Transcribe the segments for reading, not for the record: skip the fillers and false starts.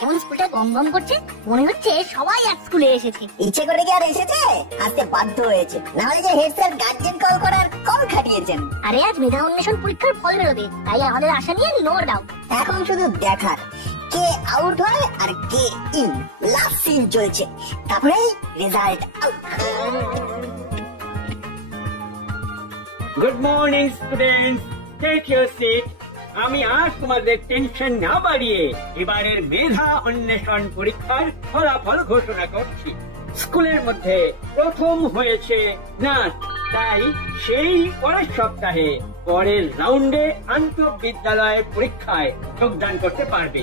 কেমন স্কুলটা গম গম করছে, মনে হচ্ছে সবাই এক স্কুলে এসেছে। ইচ্ছে করে কি আর এসেছে, আসতে বাধ্য হয়েছে, না হলে যে হেড স্যার গার্জেন কল করার কম খাটিয়েছেন। আরে আজ মেধা অন্বেষণ পরীক্ষার ফল বেরোবে, তাই আমাদের আশা নিয়ে নো ডাউট। এখন শুধু দেখার কে আউট হয় আর কে ইন। লাস্ট সিন চলছে, তারপরে result out. Good morning students, take your seat. আমি আজ তোমাদের টেনশন না বাড়িয়ে এবারের মেধা অন্বেষণ পরীক্ষার ফলাফল ঘোষণা করছি। স্কুলের মধ্যে প্রথম হয়েছে নাচ, তাই সেই পরের সপ্তাহে পরের রাউন্ডে আন্তঃবিদ্যালয় পরীক্ষায় যোগদান করতে পারবে।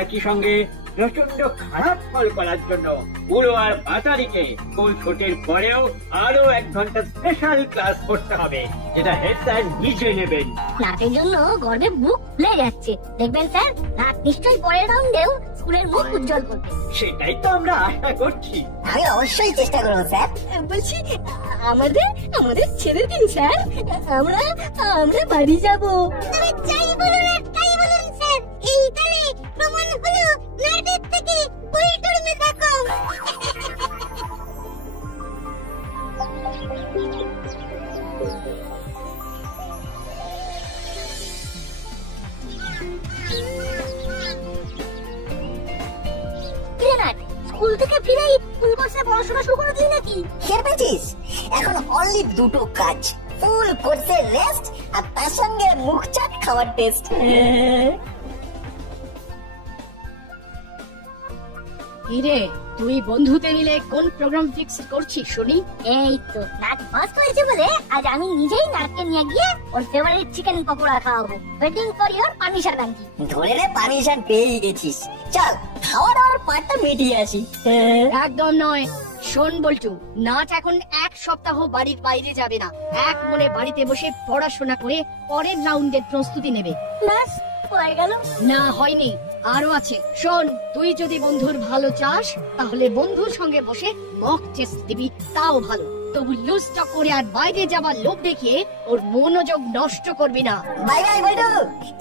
একই সঙ্গে প্রচন্ড খারাপ ফল করার জন্য পুরো আর বাতারিকে স্কুল ছুটির পরেও আরো 1 ঘন্টা স্পেশাল ক্লাস করতে হবে, যেটা হেড স্যার নিজে নেবেন। নাচের জন্য গর্বে বুক ফুলে যাচ্ছে, দেখবেন স্যার নাচ নিশ্চয়ই পরের রাউন্ডেও স্কুলের মুখ উজ্জ্বল করবে। সেটাই তো আমরা আশা করছি। আমি অবশ্যই চেষ্টা করবো স্যার। বলছি আমাদের ছেড়ে দিন স্যার, আমরা বাড়ি যাবো। তবে যাই বলুন আর তাই বলুন স্যার, এই তালে প্রমাণ হলো নাচের থেকে বইটার মেধা কম। স্কুল থেকে ফিরেই ফুল কোর্সে পড়াশোনা শুরু করে দিই নাকি? খেয়ে পেয়েছিস? এখন অনলি দুটো কাজ, ফুল কোর্সের রেস্ট আর তার সঙ্গে মুখ চাট খাওয়ার টেস্ট। কিরে, তুই বন্ধুদের মিলে কোন প্রোগ্রাম ফিক্স করছিস শুনি? এই তো নাচ ফার্স্ট হয়েছে বলে আজ আমি নিজেই নাচকে নিয়ে গিয়ে ওর ফেভারিট চিকেন পকোড়া খাওয়াবো। ওয়েটিং ফর ইওর পারমিশন আঙ্কি। ধরে রে, পারমিশন পেয়েই গেছিস, চল খাওয়া দাওয়ার পার্টটা মিটিয়ে আসি। একদম নয়। শোন বলটু, নাচ এখন 1 সপ্তাহ বাড়ির বাইরে যাবে না, এক মনে বাড়িতে বসে পড়াশোনা করে পরের রাউন্ডের প্রস্তুতি নেবে। ব্যাস হয়ে গেল? না, হয়নি, আরো আছে। শোন, তুই যদি বন্ধুর ভালো চাস তাহলে বন্ধুর সঙ্গে বসে মক টেস্ট দিবি, তাও ভালো। তবু লুজ টক করে আর বাইরে যাবার লোভ দেখিয়ে ওর মনোযোগ নষ্ট করবি না। বাই বাই বলটু,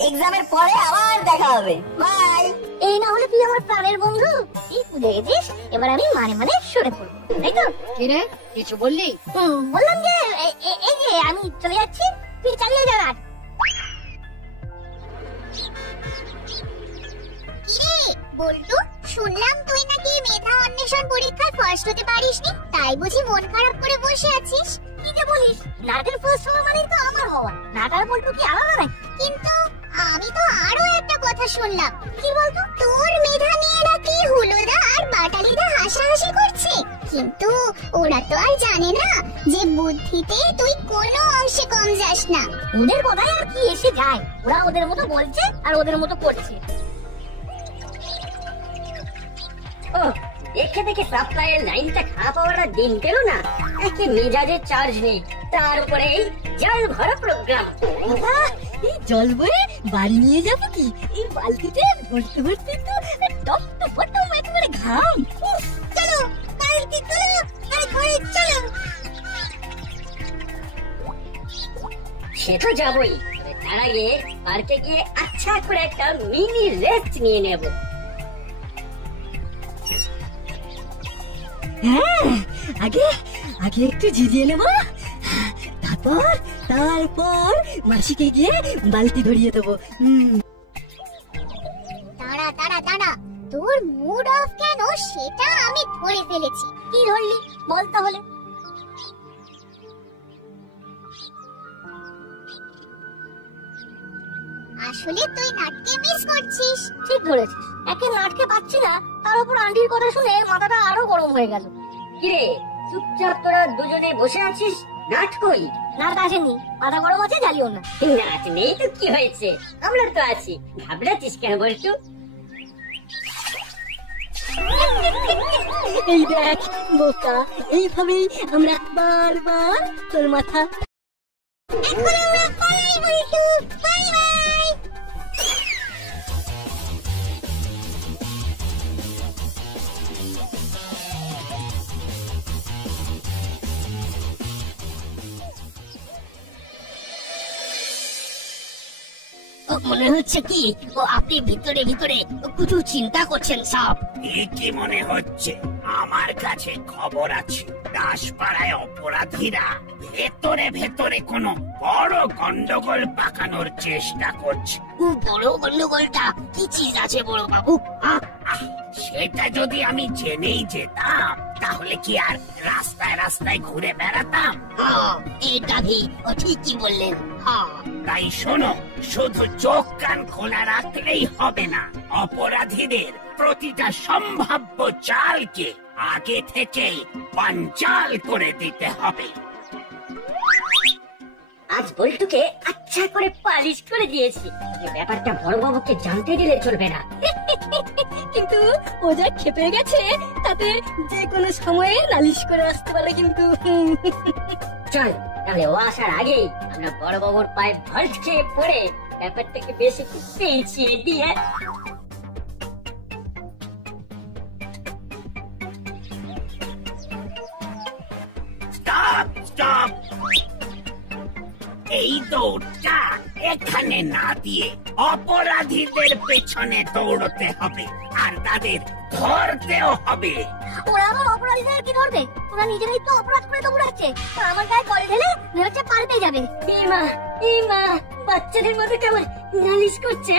এক্সামের পরে আবার দেখা হবে, বাই। এই না হলে তুই আমার প্রাণের বন্ধু, তুই বুঝে গেছিস, এবার আমি মানে মানে সরে পড়বো, তাই তো? কিরে, কিছু বললি? বললাম যে এই যে আমি চলে যাচ্ছি, তুই চালিয়ে যা। বলটু, শুনলাম তুই নাকি মেধা অন্বেষণ পরীক্ষায় ফার্স্ট হতে পারিসনি, তাই বুঝি মন খারাপ করে বসে আছিস? কি যে বলিস, নাটের ফার্স্ট হওয়া মানে তো আমার হওয়া, নাটার বলটু কি আলাদা নাকি? কিন্তু আমি তো আরো একটা কথা শুনলাম। কি বলতো? তোর মেধা নিয়ে নাকি হুলোদা আর বাটালিদা হাসাহাসি করছে, কিন্তু ওরা তো আর জানে না যে বুদ্ধিতে তুই কোনো অংশে কম যাস না। ওদের কথায় আর কি এসে যায়, ওরা ওদের মতো বলছে আর ওদের মতো করছে। দেখে দেখে সাপ্লাইয়ের লাইনটা খারাপ হওয়ার দিন গেল না, একে মেজাজের চার্জ নেই, তার উপরে এই জল ভরা প্রোগ্রাম। এই জল বয়ে বাড়ি নিয়ে যাবো কি? এই বালতিতে ভরতে ভরতে তো টপ টপ বটম একেবারে ঘাম। চলো বালতি তোলো আর ঘরে চলো। সে তো যাবই, তবে তার আগে পার্কে গিয়ে আচ্ছা করে একটা মিনি রেস্ট নিয়ে নেব। হ্যাঁ, আগে একটু জিরিয়ে নেবো, তারপর মাসিকে গিয়ে বালতি ধরিয়ে দেবো। দাঁড়া, তোর মুড অফ কেন সেটা আমি ধরে ফেলেছি। কি ধরলি বল তাহলে? আসলে তুই নাটকে মিস করছিস। ঠিক ধরেছিস, একে নাটকে পাচ্ছি না, তার উপর আন্টির কথা শুনে মাথাটা আরো গরম হয়ে গেল। কিরে, চুপচাপ তোরা দুজনে বসে আছিস, নাট কই? নাট আসেনি, মাথা গরম আছে, জ্বালিও না। নাচ নেই তো কি হয়েছে, আমরা তো আছি, ঘাবড়াচ্ছিস কেন বলটু? এই দেখ বোকা, এইভাবেই আমরা বারবার তোর মাথা। এখন আমরা পালাই বলটু, বাই বাই। মনে হচ্ছে কি আপনি ভিতরে ভিতরে কিছু চিন্তা করছেন সব। কি মনে হচ্ছে? আমার কাছে খবর আছে দাসপাড়ায় অপরাধীরা ভেতরে ভেতরে কোনো বড় গন্ডগোল পাকানোর চেষ্টা করছে। বড় গন্ডগোলটা কি চিজ আছে বড় বাবু? সেটা যদি আমি জেনেই যেতাম তাহলে কি আর রাস্তায় রাস্তায় ঘুরে বেড়াতাম? এটা ঠিকই বললেন। তাই শোনো, শুধু চোখ কান খোলা রাখলেই হবে না, অপরাধীদের প্রতিটা সম্ভাব্য চালকে আগে থেকেই পাঞ্চাল করে দিতে হবে। আজ বল্টুকে আচ্ছা করে পালিশ করে দিয়েছি, ব্যাপারটা বড়বাবুকে জানতে দিলে চলবে না। কিন্তু ও যা খেপে গেছে তাতে যে কোনো সময়ে নালিশ করে আসতে পারে কিন্তু। চল তাহলে ও আসার আগেই আমরা বড়বাবুর পায়ে ভল্ট খেয়ে পড়ে ব্যাপারটাকে বেশি পেঁচিয়ে দিয়ে স্টপ স্টপ, এই দৌড়টা এখানে না দিয়ে অপরাধীদের পেছনে দৌড়তে হবে আর তাদের ধরতেও হবে। ওরা আবার অপরাধীদের কি ধরবে? ওরা নিজেরাই তো অপরাধ করে দৌড়াচ্ছে। আমার গায়ে জল ঢেলে ভেবেছে পার পেয়ে যাবে। মা বাচ্চাদের মতো কেমন নালিশ করছে।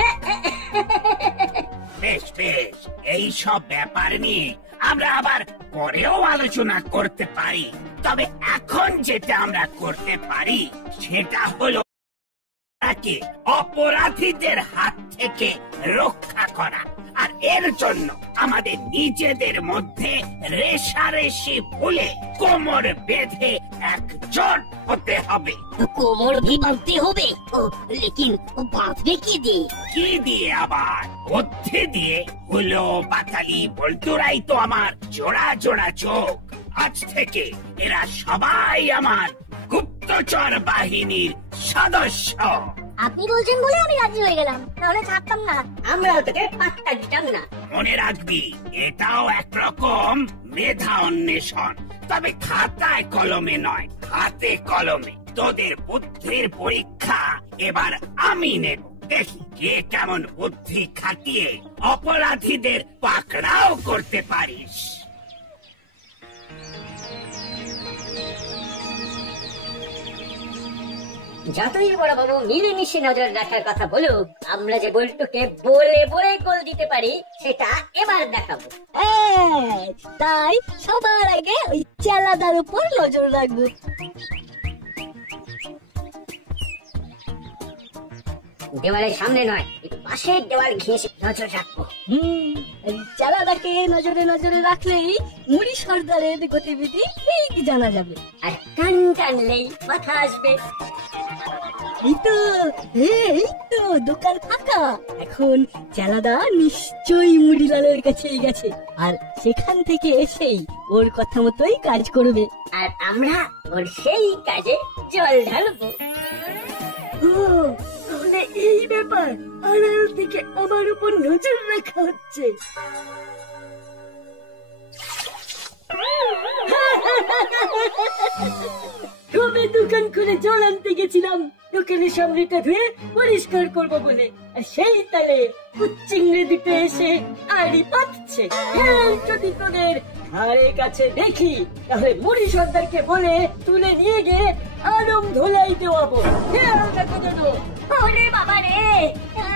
বেশ বেশ, এই সব ব্যাপার নিয়ে আমরা আবার পরেও আলোচনা করতে পারি, তবে এখন যেটা আমরা করতে পারি সেটা হলো তাকে অপরাধীদের হাত থেকে রক্ষা করা, আর এর জন্য আমাদের নিজেদের মধ্যে রেষারেষি ভুলে কোমর বেঁধে একজোট হতে হবে। কোমর भी বাঁধতে হবে? লেকিন বাঁধবে কি দিয়ে? কি দিয়ে আবার? বুদ্ধি দিয়ে। হলো পাতালি বল্টুরাই তো আমার জোড়া জোড়া চোখ। আজ থেকে এরা সবাই আমার গুপ্তচর বাহিনীর সদস্য। আপনি বলছেন বলে আমি রাজি হয়ে গেলাম, তাহলে ছাড়তাম না। আমরাও তোকে পাত্তা দিতাম না। মনে রাখবি, এটাও একরকম মেধা অন্বেষণ, তবে খাতায় কলমে নয়, হাতে কলমে। তোদের বুদ্ধির পরীক্ষা এবার আমি নেব, দেখি কে কেমন বুদ্ধি খাটিয়ে অপরাধীদের পাকড়াও করতে পারিস। যতই বড়বাবু মিলেমিশে নজর রাখার কথা বলুক, আমরা যে বল্টুকে বলে বলে গোল দিতে পারি সেটা এবার দেখাবো। তাই সবার আগে ওই চেলাদার উপর নজর রাখবো। দেওয়ালের সামনে নয়, পাশের দেওয়াল ঘেঁষে নজর রাখবো। এই চেলাদাকে নজরে নজরে রাখলেই মুড়ি সর্দারের গতিবিধি ঠিক জানা যাবে। আর কান টানলেই মাথা আসবে। এই তো দোকান ফাঁকা। এখন চেলাদা নিশ্চয়ই মুড়িলালের কাছেই গেছে, আর সেখান থেকে এসেই ওর কথা মতোই কাজ করবে। আর আমরা ওর সেই কাজে জল ঢালবো। তাহলে এই ব্যাপার, আড়াল থেকে আমার উপর নজর রাখা হচ্ছে। কবে দোকান খুলে জল আনতে গেছিলাম দোকানের সামনেটা ধুয়ে পরিষ্কার করবো বলে, আর সেই তালে কুচিংড়ে দুটো এসে আড়ি পাচ্ছে। যদি তোদের ধারে কাছে দেখি তাহলে মুড়ি সর্দারকে বলে তুলে নিয়ে গিয়ে আরম ধোলাই দেওয়াবো। খেয়াল রাখো যেন। ওরে বাবা রে,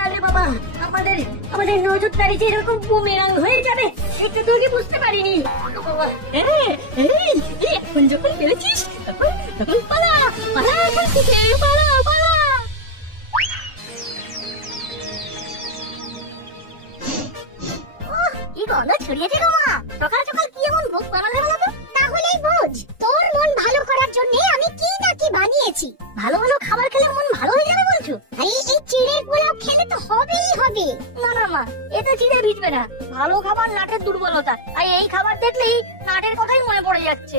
আরে বাবা, আমাদের নজরদারি যে এরকম বুমেরাং হয়ে যাবে সেটা তো আগে বুঝতে পারিনি। বাবা, এই এখন যখন পেরেছিস তখন পালা পালা এখান থেকে, পালা পালা। কি গন্ধ ছড়িয়েছে গো মা! সকাল সকাল কি এমন ভোগ বানালে বলো তো? তাহলেই বোঝ তোর মন ভালো করার জন্য আমি কি না কি বানিয়েছি। ভালো ভালো খাবার খেলে মন ভালো হয়ে যাবে বলছো? আরে এই চিড়ের পোলাও খেলে তো হবেই হবে। না না মা, এতে চিড়ে ভিজবে না। ভালো খাবার নাটের দুর্বলতা, আর এই খাবার দেখলেই নাটের কথাই মনে পড়ে যাচ্ছে।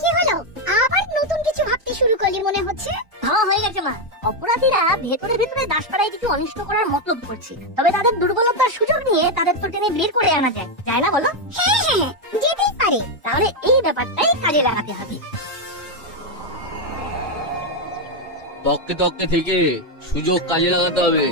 কি হলো, আবার নতুন কিছু ভাবতে শুরু করলি মনে হচ্ছে? হ্যাঁ হয়ে গেছে মা। অপরাধীরা ভেতরে ভেতরে দাসপাড়ায় কিছু অনিষ্ট করার মতলব করছে, তবে তাদের দুর্বলতার সুযোগ নিয়ে তাদের তো টেনে বের করে আনা যায়, যায় না বলো? হ্যাঁ হ্যাঁ, যেতেই পারে। তাহলে এই ব্যাপারটাই কাজে লাগাতে হবে। তককে তককে থেকে সুযোগ কাজে লাগাতে হবে।